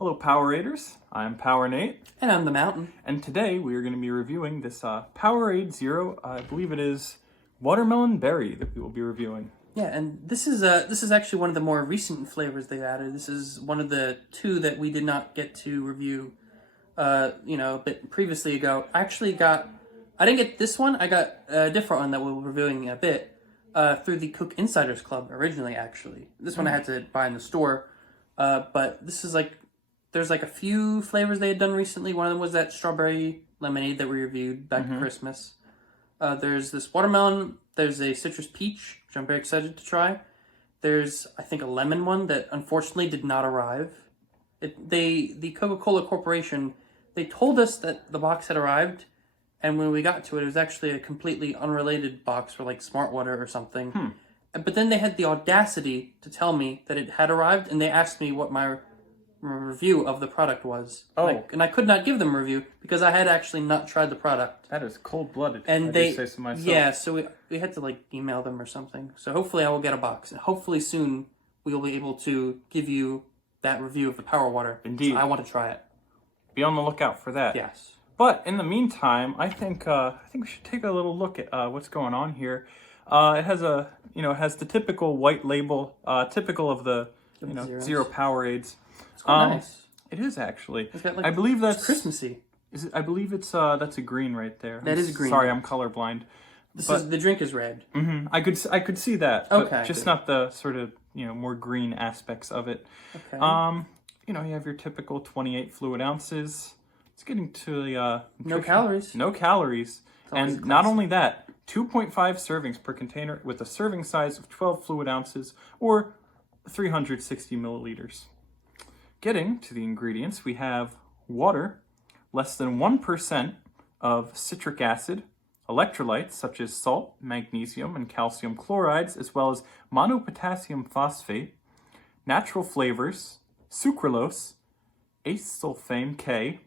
Hello, Poweraders. I'm Power Nate. And I'm the Mountain. And today we are going to be reviewing this Powerade Zero, I believe it is watermelon berry that we will be reviewing. Yeah, and this is actually one of the more recent flavors they've added. This is one of the two that we did not get to review, a bit previously ago. I didn't get this one. I got a different one that we'll be reviewing in a bit through the Cook Insiders Club originally, actually. This one I had to buy in the store, but this is there's a few flavors they had done recently. One of them was that strawberry lemonade that we reviewed back at Christmas. There's this watermelon. There's a citrus peach, which I'm very excited to try. There's, I think, a lemon one that unfortunately did not arrive. The Coca-Cola Corporation, they told us that the box had arrived, and when we got to it, it was actually a completely unrelated box for Smart Water or something. But then they had the audacity to tell me that it had arrived, and they asked me what my review of the product was. And I could not give them a review because I had actually not tried the product. That is cold-blooded, and I say so myself. Yeah, so we had to email them or something. So hopefully I will get a box, and hopefully soon we will be able to give you that review of the Power Water. Indeed. So I want to try it. Be on the lookout for that. Yes. But in the meantime, I think we should take a little look at what's going on here. It has the typical white label, typical of the Zero Powerades. It's quite nice. It is actually. It's got, I believe that's Christmassy. Is it? I believe it's that's a green right there. That is green. Sorry, I'm colorblind. The drink is red. I could see that. But Okay, just good. not the sort of more green aspects of it. Okay. You have your typical 28 fluid ounces. It's getting to the No calories. No calories, always and a not classic. only that, 2.5 servings per container with a serving size of 12 fluid ounces or 360 milliliters. Getting to the ingredients, we have water, less than 1% of citric acid, electrolytes such as salt, magnesium, and calcium chlorides, as well as monopotassium phosphate, natural flavors, sucralose, acesulfame K,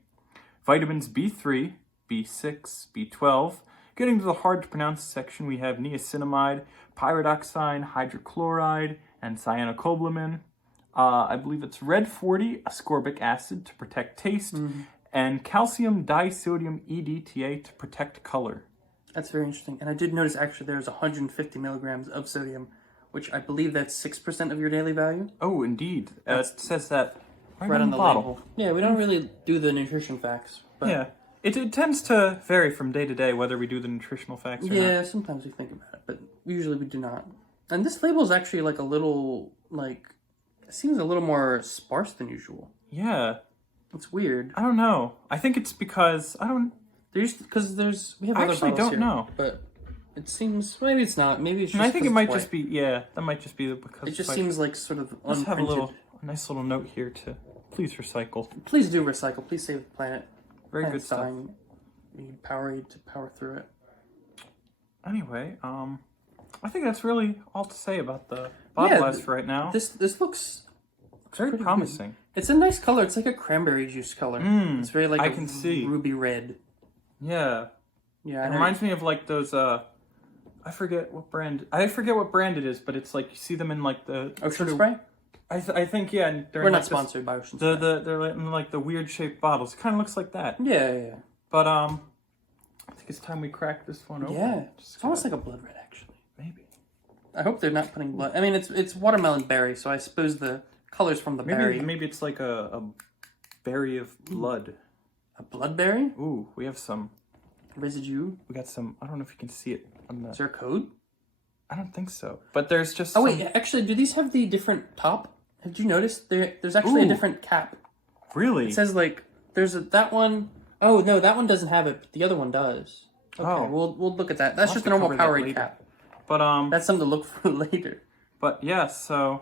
vitamins B3, B6, B12. Getting to the hard-to-pronounce section, we have niacinamide, pyridoxine, hydrochloride, and cyanocobalamin. I believe it's red 40 ascorbic acid to protect taste, and calcium disodium EDTA to protect color. That's very interesting. And I did notice actually there's 150 milligrams of sodium, which I believe that's 6% of your daily value. Oh, indeed. It says that Right on the bottle. label. Yeah, we don't really do the nutrition facts. But Yeah. It tends to vary from day to day whether we do the nutritional facts or not. yeah, sometimes we think about it, but usually we do not. And this label is actually a little, it seems a little more sparse than usual. Yeah. It's weird. I don't know. I think it's because we have We have I other actually bottles don't here, know. But it seems, maybe it's not. Maybe it's just And I think it 'cause might it's just be, that might just be because white. It just seems sort of Let's have unprinted. a nice little note here to please recycle. Please do recycle. Please save the planet. Very good Planet's stuff. dying. We need Powerade to power through it. Anyway, I think that's really all to say about the bottle as for right now. This looks very pretty promising. good. It's a nice color. It's like a cranberry juice color. It's very I can see. ruby red. Yeah. Yeah, It reminds me of those I forget what brand it is, but it's you see them in the Ocean Spray. I think and they're We're in, not this- sponsored by Ocean Spray. they're in the weird shaped bottles. It kind of looks like that. Yeah. But I think it's time we crack this one open. Yeah. Just It's almost like a blood red, actually. maybe. I hope they're not putting blood. I mean, it's watermelon berry, so I suppose the colors from the berry. Maybe it's like a berry of blood. A blood berry? Ooh, we have some. Residue? We got some. I don't know if you can see it on Is the. there a code? I don't think so. But there's just. Oh, wait. Actually, do these have the different top? Did you notice? There's actually a Ooh. different cap. Really? It says, that one. Oh, no, that one doesn't have it, but the other one does. Okay, Oh. we'll look at that. That's I'll just have a to normal cover that Powerade later. cap. But That's something to look for later. But yeah. So.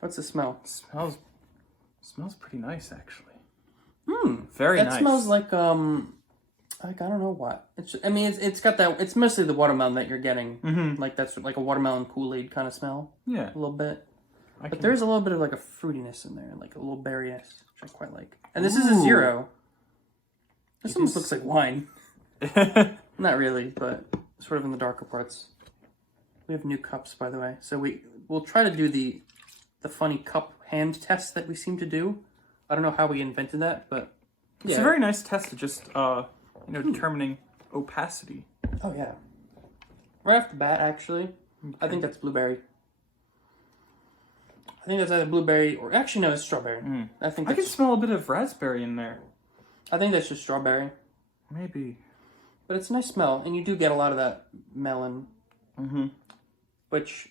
What's the smell? Smells pretty nice actually. Very nice. That smells like I don't know what. It's got that. It's mostly the watermelon that you're getting. That's like a watermelon Kool-Aid kind of smell. Yeah. A little bit. But there is a little bit of a fruitiness in there, like a little berryness, which I quite like. And this is a zero. This almost looks like wine. Not really, but sort of in the darker parts. We have new cups, by the way. So we'll try to do the funny cup hand test that we seem to do I don't know how we invented that, but It's a very nice test of just, determining opacity. Oh, yeah. Right off the bat, actually, I think that's blueberry. I think that's either blueberry or... Actually, no, it's strawberry. I think I can smell a bit of raspberry in there. I think that's just strawberry. Maybe. But it's a nice smell, and you do get a lot of that melon. Which...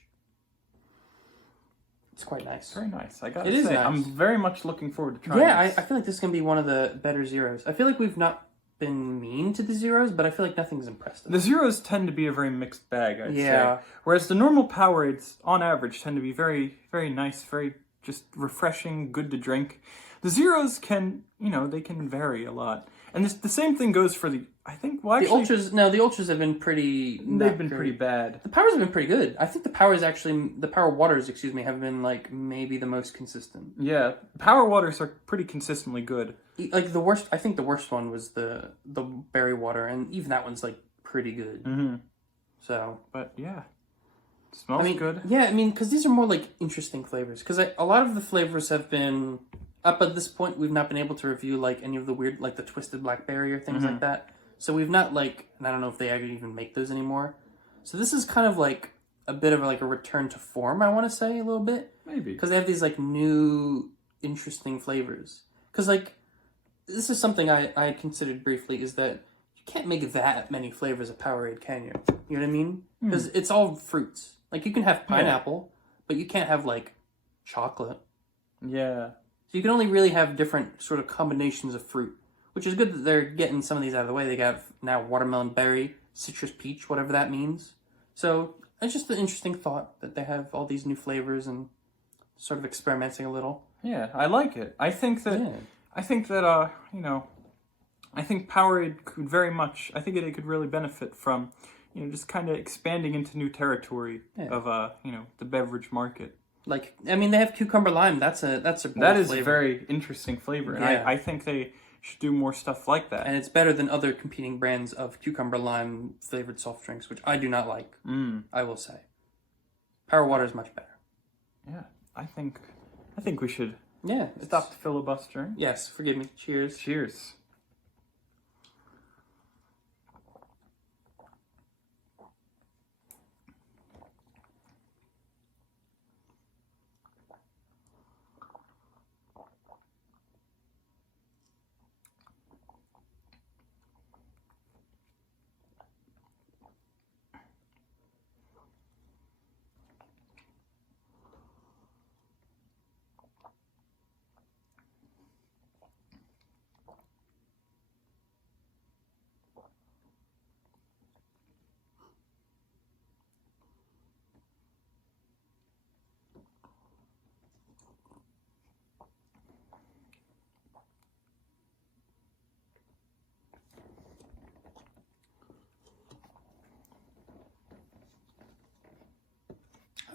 It's quite nice. Very nice. I gotta It is say, nice. I'm very much looking forward to trying Yeah, this. I feel like this is going to be one of the better zeros. I feel like we've not been mean to the zeros, but I feel like nothing's impressed us. The zeros tend to be a very mixed bag, I'd Yeah. say. Whereas the normal Powerades, on average, tend to be very, very nice, very just refreshing, good to drink. The zeros can, they can vary a lot. And the same thing goes for the, I think, well, actually... The Ultras have been pretty... They've been pretty bad. The Powers have been pretty good. I think the Power Waters, have been, like, maybe the most consistent. Yeah, Power Waters are pretty consistently good. Like, I think the worst one was the Berry Water, and even that one's, like, pretty good. So... But, yeah. Smells good. Yeah, because these are more, like, interesting flavors. Because a lot of the flavors have been... Up at this point, we've not been able to review, like, any of the weird, like, the Twisted Blackberry or things like that. So we've not, like... And I don't know if they actually even make those anymore. So this is kind of, like, a bit of, like, a return to form, I want to say, a little bit. Maybe. Because they have these, like, new, interesting flavors. Because, like, this is something I considered briefly, is that you can't make that many flavors of Powerade, can you? You know what I mean? Because it's all fruits. Like, you can have pineapple, but you can't have, like, chocolate. Yeah. So you can only really have different sort of combinations of fruit, which is good that they're getting some of these out of the way. They got now watermelon berry, citrus peach, whatever that means. So it's just an interesting thought that they have all these new flavors and sort of experimenting a little. Yeah, I like it. I think that I think Powerade could very much. I think it could really benefit from, just kind of expanding into new territory of the beverage market. Like, they have cucumber lime. That's a bold flavor. A very interesting flavor, and I think they should do more stuff like that. And it's better than other competing brands of cucumber lime flavored soft drinks, which I do not like. I will say, Power Water is much better. Yeah, I think we should. Yeah, stop the filibustering. Yes, forgive me. Cheers. Cheers.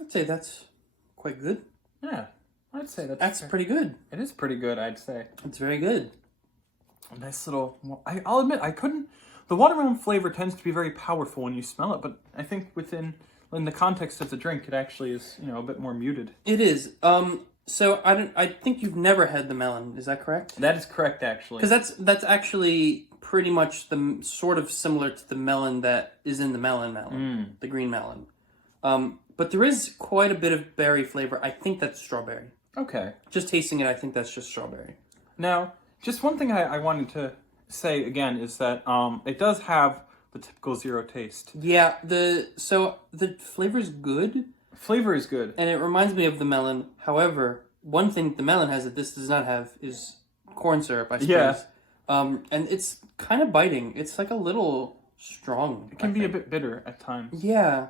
I'd say that's quite good. Yeah, I'd say that's pretty good. It is pretty good, I'd say. It's very good. A nice little... I'll admit, I couldn't... The watermelon flavor tends to be very powerful when you smell it, but I think in the context of the drink, it actually is, a bit more muted. It is. So I think you've never had the melon. Is that correct? That is correct, actually. Because that's actually pretty much the sort of similar to the melon that is in the melon, the green melon. But there is quite a bit of berry flavor. I think that's strawberry. Okay. Just tasting it, I think that's just strawberry. Now, just one thing I wanted to say again is that it does have the typical zero taste. Yeah, the flavor is good. Flavor is good. And it reminds me of the melon. However, one thing the melon has that this does not have is corn syrup, I suppose. Yeah. And it's kind of biting. It's like a little strong. It can be a bit bitter at times. Yeah.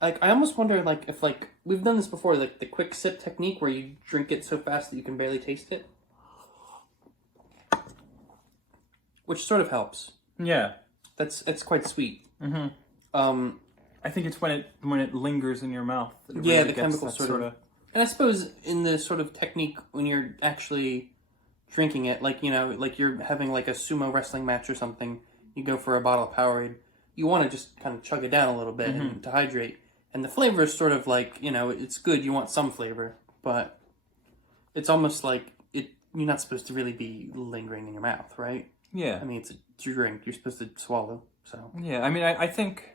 Like, I almost wonder, like, if, like, we've done this before, like, the quick sip technique where you drink it so fast that you can barely taste it. Which sort of helps. Yeah. It's quite sweet. I think it's when it lingers in your mouth. That it yeah, really the chemical sort of. And I suppose in the sort of technique when you're actually drinking it, like, like you're having, like, a sumo wrestling match or something, you go for a bottle of Powerade, you want to just kind of chug it down a little bit and to hydrate. And the flavor is sort of like, it's good. You want some flavor, but it's almost like you're not supposed to really be lingering in your mouth, right? Yeah. I mean, it's a drink. You're supposed to swallow. So Yeah, I mean, I think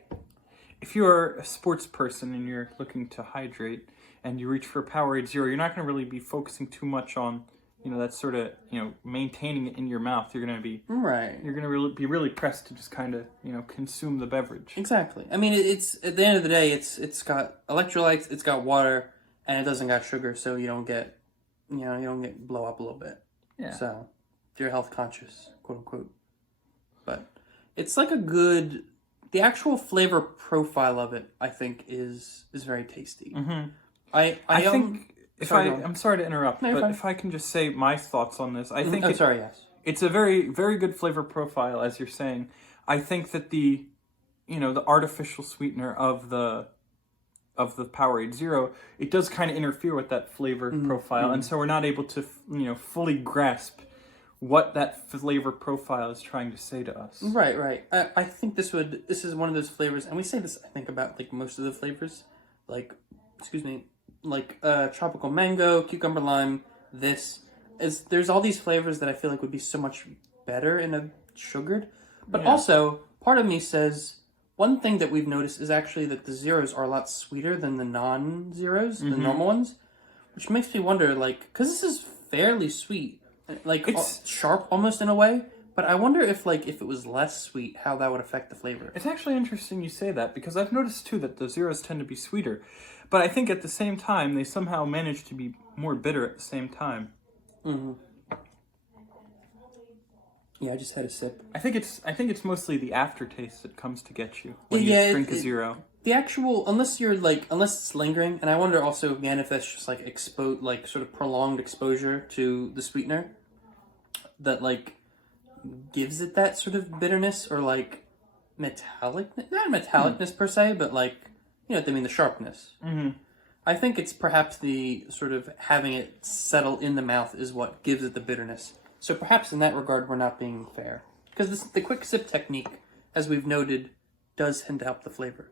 if you're a sports person and you're looking to hydrate and you reach for Powerade Zero, you're not going to really be focusing too much on, that sort of, maintaining it in your mouth. You're going to be right. You're going to be really pressed to just kind of, consume the beverage. Exactly. I mean, it's at the end of the day, it's got electrolytes, it's got water, and it doesn't got sugar, so you don't get, you don't get blow up a little bit. Yeah. So if you're health conscious, quote unquote. But it's like the actual flavor profile of it, I think, is very tasty. Mm-hmm. I think I'm sorry to interrupt, No, but if I can just say my thoughts on this, I think yes. It's a very, very good flavor profile, as you're saying. I think that the artificial sweetener of the Powerade Zero, it does kind of interfere with that flavor profile, and so we're not able to, fully grasp what that flavor profile is trying to say to us. Right. I think this is one of those flavors, and we say this, I think, about like most of the flavors, like tropical mango, cucumber lime. There's all these flavors that I feel like would be so much better in a sugared, but also part of me says one thing that we've noticed is actually that the zeros are a lot sweeter than the non-zeros, the normal ones, which makes me wonder, like, because this is fairly sweet, like it's sharp almost in a way. But I wonder if it was less sweet, how that would affect the flavor. It's actually interesting you say that, because I've noticed too that the zeros tend to be sweeter, but I think at the same time they somehow manage to be more bitter at the same time. Mm-hmm. Yeah, I just had a sip. I think it's mostly the aftertaste that comes to get you when you drink a zero. The actual, unless it's lingering, and I wonder also again if that's just sort of prolonged exposure to the sweetener that gives it that sort of bitterness or metallic, not metallicness per se, but the sharpness. Mm-hmm. I think it's perhaps the sort of having it settle in the mouth is what gives it the bitterness. So perhaps in that regard, we're not being fair. Because the quick sip technique, as we've noted, does tend to help the flavor.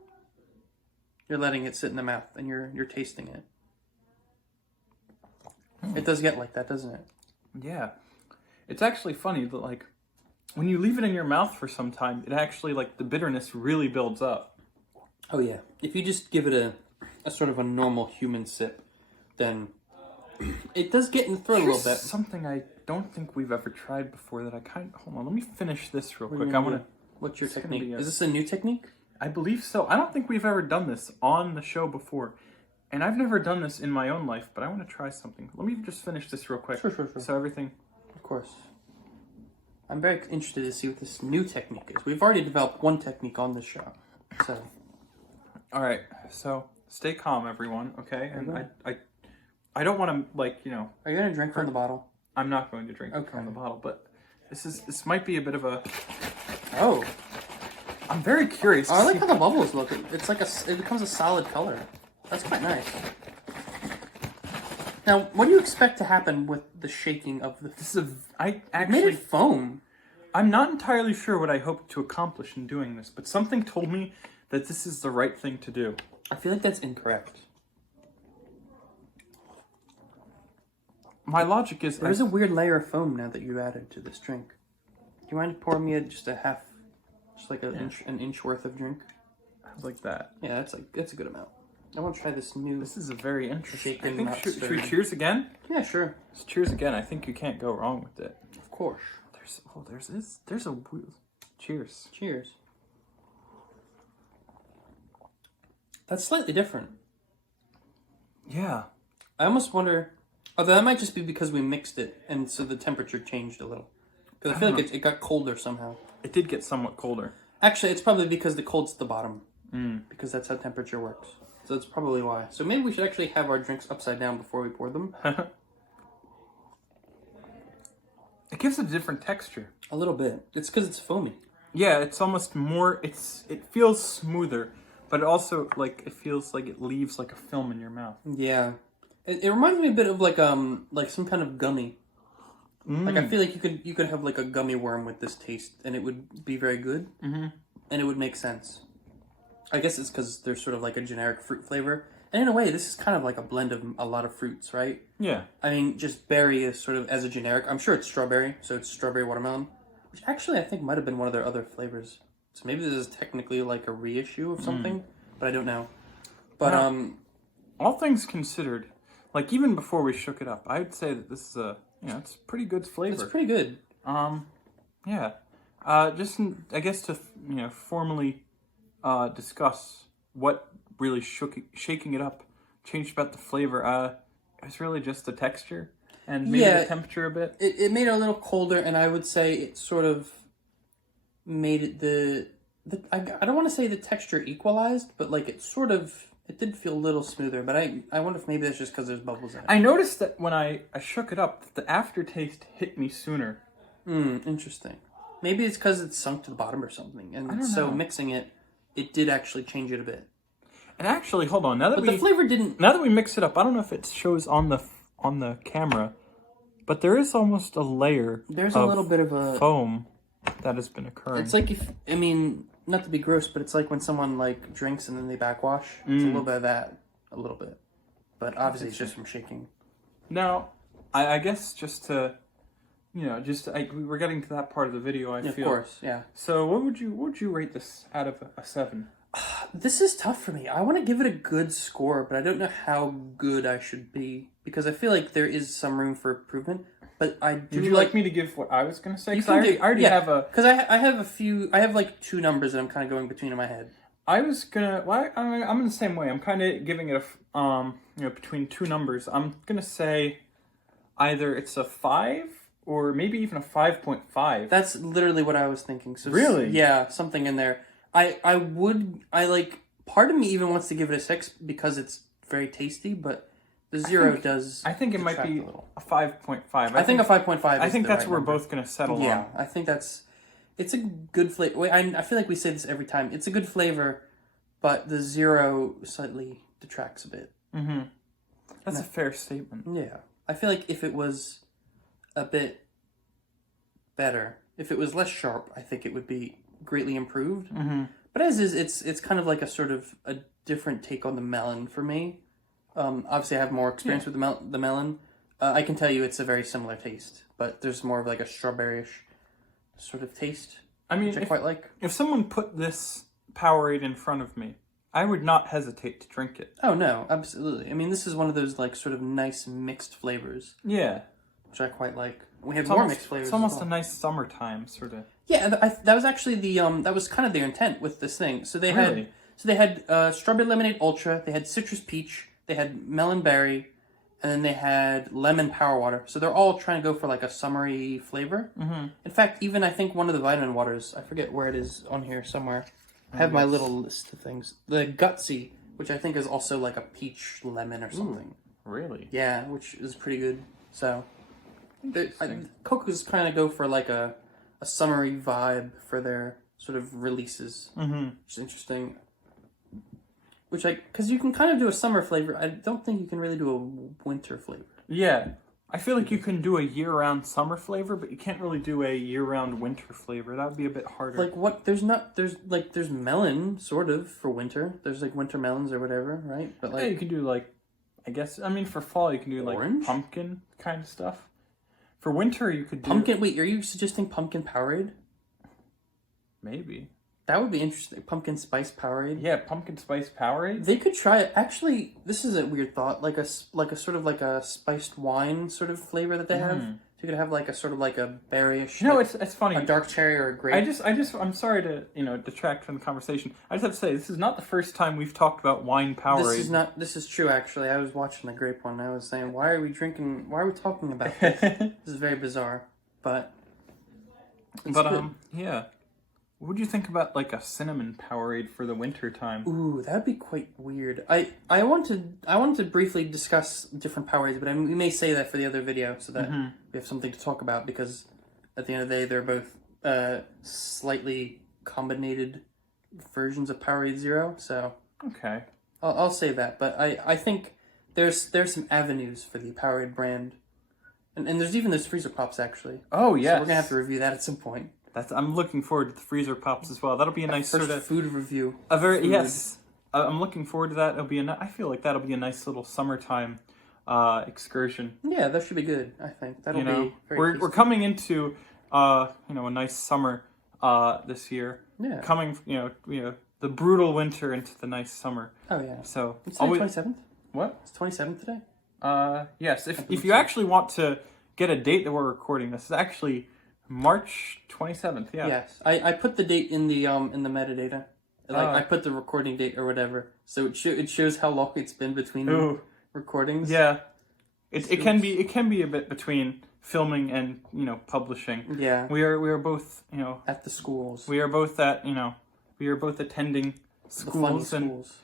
You're letting it sit in the mouth and you're tasting it. It does get like that, doesn't it? Yeah. It's actually funny that when you leave it in your mouth for some time, it actually the bitterness really builds up. Oh yeah. If you just give it a sort of a normal human sip, then it does get in the throat a little bit. Something I don't think we've ever tried before that hold on, let me finish this real quick. What's your technique? Is this a new technique? I believe so. I don't think we've ever done this on the show before. And I've never done this in my own life, but I want to try something. Let me just finish this real quick. Sure. So everything... Of course. I'm very interested to see what this new technique is. We've already developed one technique on this show. So... Alright, so stay calm, everyone, okay? And I don't want to, Are you going to drink from the bottle? I'm not going to drink from the bottle, but this might be a bit of a... Oh. I'm very curious. I like how the bubbles look. It's it becomes a solid color. That's quite nice. Now, what do you expect to happen with the shaking of the... I made it foam. I'm not entirely sure what I hoped to accomplish in doing this, but something told me that this is the right thing to do. I feel like that's incorrect. My logic is... There's a weird layer of foam now that you added to this drink. Do you mind pouring me just a half... Just an inch worth of drink? Like that. Yeah, that's a good amount. I want to try this new... This is a very interesting... shaken, should we cheers again? Yeah, sure. Let's cheers again. I think you can't go wrong with it. Of course. There's a... Cheers. Cheers. That's slightly different. Yeah. I almost wonder... Although that might just be because we mixed it, and so the temperature changed a little. Because I feel like it got colder somehow. It did get somewhat colder. Actually, it's probably because the cold's at the bottom. Because that's how temperature works. So that's probably why. So maybe we should actually have our drinks upside down before we pour them. It gives it a different texture. A little bit. It's because it's foamy. Yeah, it's almost more... It feels smoother, but it also, it feels like it leaves, a film in your mouth. Yeah. It reminds me a bit of, some kind of gummy. I feel like you could have, a gummy worm with this taste, and it would be very good. Mm-hmm. And it would make sense. I guess it's because there's sort of, a generic fruit flavor. And in a way, this is kind of like a blend of a lot of fruits, right? Yeah. I mean, just berry is sort of as a generic. I'm sure it's strawberry, so it's strawberry watermelon, which actually I think might have been one of their other flavors. So maybe this is technically like a reissue of something, but I don't know. But Well, all things considered, like even before we shook it up, I'd say that this is it's pretty good flavor. it's pretty good. Yeah. I guess to formally discuss what really shaking it up changed about the flavor. It's really just the texture and maybe the temperature a bit. It made it a little colder, and I would say it sort of made it I don't want to say the texture equalized, but like it did feel a little smoother. But I wonder if maybe that's just because there's bubbles in it. I noticed that when I shook it up, the aftertaste hit me sooner. Interesting. Maybe it's because it's sunk to the bottom or something, and so mixing it did actually change it a bit. And actually, hold on. The flavor didn't. Now that we mix it up, I don't know if it shows on the camera, but there is almost a layer. There's a little bit of a foam that has been occurring. It's like not to be gross, but it's like when someone like drinks and then they backwash. It's a little bit of that, a little bit, but obviously it's just from shaking. Now, I guess just to, we're getting to that part of the video. I feel. Of course, yeah. So, what would you rate this out of a 7? This is tough for me. I want to give it a good score, but I don't know how good I should be because I feel like there is some room for improvement. But I do. Would you like me to give what I was going to say? Because I already have a. Because I have a few. I have like 2 numbers that I'm kind of going between in my head. I was gonna. Well, I'm in the same way. I'm kind of giving it a between 2 numbers. I'm gonna say either it's a 5 or maybe even a 5.5. That's literally what I was thinking. So really, yeah, something in there. Part of me even wants to give it a 6 because it's very tasty, but the 0 does. I think it might be a 5.5. I think a 5.5. I think that's where we're both going to settle on. Yeah, I think it's a good flavor. I feel like we say this every time. It's a good flavor, but the 0 slightly detracts a bit. Mm-hmm. That's a fair statement. Yeah. I feel like if it was a bit better, if it was less sharp, I think it would be greatly improved. Mm-hmm. But as is, it's kind of like a sort of a different take on the melon for me. Obviously, I have more experience with the melon. I can tell you it's a very similar taste, but there's more of like a strawberryish sort of taste. I mean, which I quite like. If someone put this Powerade in front of me, I would not hesitate to drink it. Oh no, absolutely. I mean, this is one of those like sort of nice mixed flavors. Yeah, which I quite like. We have more mixed flavors. It's almost a nice summertime sort of. Yeah, that was actually that was kind of their intent with this thing. So they had strawberry lemonade ultra. They had citrus peach. They had melon berry, and then they had lemon power water. So they're all trying to go for like a summery flavor. Mm-hmm. In fact, even I think one of the vitamin waters, I forget where it is on here somewhere. I have my little list of things. The Gutsy, which I think is also like a peach lemon or something. Ooh, really? Yeah, which is pretty good. So, Coco's kind of go for like a summery vibe for their sort of releases, which is interesting. Because you can kind of do a summer flavor. I don't think you can really do a winter flavor. Yeah. I feel like you can do a year-round summer flavor, but you can't really do a year-round winter flavor. That would be a bit harder. Like what? There's melon, sort of, for winter. There's like winter melons or whatever, right? But like, yeah, you can do like, I guess, for fall you can do like orange? Pumpkin kind of stuff. For winter you could do... Pumpkin, wait, are you suggesting pumpkin Powerade? Maybe. That would be interesting. Pumpkin spice Powerade. Yeah, pumpkin spice Powerade. They could try it. Actually, this is a weird thought. Like a sort of like a spiced wine sort of flavor that they have. So you could have like a sort of like a berryish. No, it's funny. A dark cherry or a grape. I'm sorry to detract from the conversation. I just have to say this is not the first time we've talked about wine Powerade. This is true actually. I was watching the grape one and I was saying, why are we talking about this? This is very bizarre. But yeah. What would you think about like a cinnamon Powerade for the winter time? Ooh, that'd be quite weird. I wanted to briefly discuss different Powerades, but we may say that for the other video so that we have something to talk about because at the end of the day they're both slightly combinated versions of Powerade Zero. So okay, I'll say that. But I think there's some avenues for the Powerade brand, and there's even those freezer pops actually. Oh yes, so we're gonna have to review that at some point. I'm looking forward to the freezer pops as well. That'll be a nice first sort of food review. A I'm looking forward to that. I feel like that'll be a nice little summertime excursion. Yeah, that should be good. I think that'll be very we're tasty. coming into a nice summer this year. Yeah. Coming the brutal winter into the nice summer. Oh yeah. So It's the 27th. What? It's 27th today. Yes. If you actually want to get a date that we're recording, this is actually March 27th. Yeah. Yes, I put the date in the metadata. Like I put the recording date or whatever, so it shows how long it's been between recordings. Yeah. It can be a bit between filming and publishing. Yeah. We are both At the schools. we are both attending The funny schools and schools.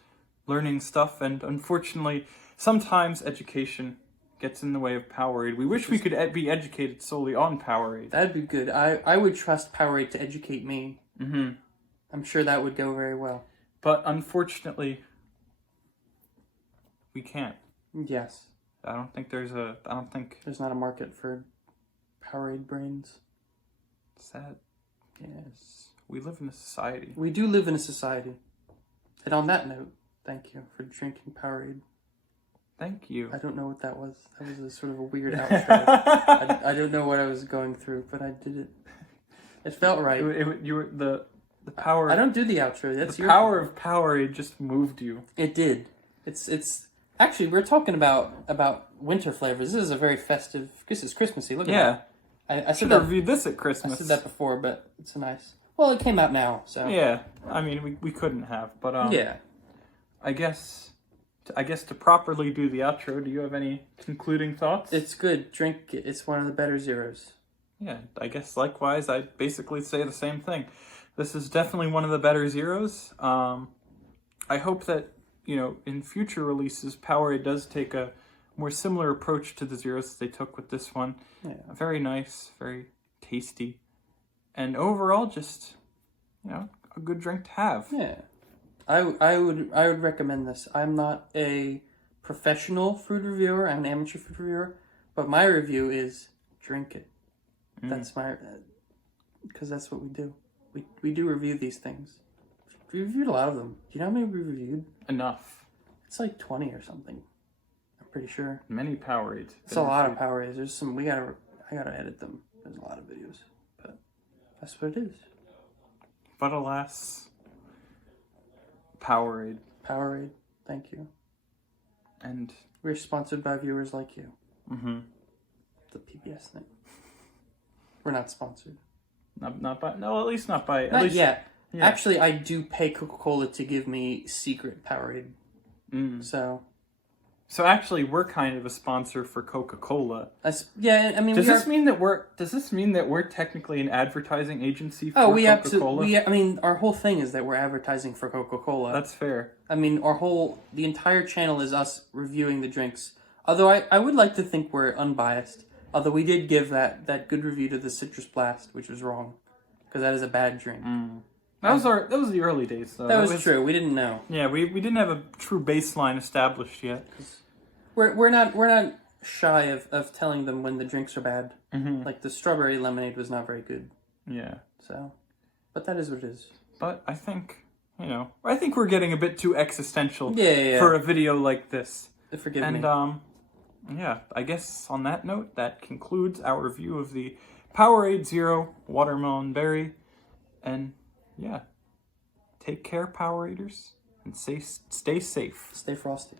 learning stuff, and unfortunately sometimes education gets in the way of Powerade. We wish we could be educated solely on Powerade. That'd be good. I would trust Powerade to educate me. Mm-hmm. I'm sure that would go very well. But unfortunately, we can't. Yes. I don't think There's not a market for Powerade brains. Sad. Yes. We live in a society. We do live in a society. And on that note, thank you for drinking Powerade. Thank you. I don't know what that was. That was a sort of a weird outro. I don't know what I was going through, but I did it. It felt right. You were the power. I don't do the outro. That's the your power of Powerade just moved you. It did. It's actually we're talking about winter flavors. This is a very festive. This is Christmassy. Look at that. I said should that. have reviewed this at Christmas. I said that before, but it's a nice. Well, it came out now, so Yeah, I mean we couldn't have, but yeah. I guess to properly do the outro, do you have any concluding thoughts? It's good. Drink it. It's one of the better zeros. Yeah, I guess likewise, I basically say the same thing. This is definitely one of the better zeros. I hope that, in future releases, Powerade does take a more similar approach to the zeros that they took with this one. Yeah. Very nice, very tasty, and overall just, a good drink to have. Yeah. I would recommend this. I'm not a professional food reviewer. I'm an amateur food reviewer, but my review is drink it. That's my because that's what we do. We do review these things. We reviewed a lot of them. Do you know how many we reviewed? Enough. It's like 20 or something. I'm pretty sure. Many Powerades. It's a lot of Powerades. There's some. I gotta edit them. There's a lot of videos, but that's what it is. But alas, Powerade. Powerade. Thank you. And We're sponsored by viewers like you. mm-hmm. The PBS thing. We're not sponsored. Not by at least not by at Not least yet. Yeah. Actually, I do pay Coca-Cola to give me secret Powerade. So actually, we're kind of a sponsor for Coca-Cola. Yeah, I mean, Does this mean that we're technically an advertising agency for we Coca-Cola? I mean, our whole thing is that we're advertising for Coca-Cola. That's fair. I mean, the entire channel is us reviewing the drinks. Although I would like to think we're unbiased. Although we did give that good review to the Citrus Blast, which was wrong, because that is a bad drink. That was the early days, though. That was true. We didn't know. Yeah, we didn't have a true baseline established yet. We're not shy of telling them when the drinks are bad. Mm-hmm. Like the strawberry lemonade was not very good. Yeah. So, but that is what it is. But I think we're getting a bit too existential Yeah. for a video like this. Forgive me. And yeah, I guess on that note, that concludes our review of the Powerade Zero Watermelon Berry. And yeah, take care, Poweraders, and stay safe. Stay frosty.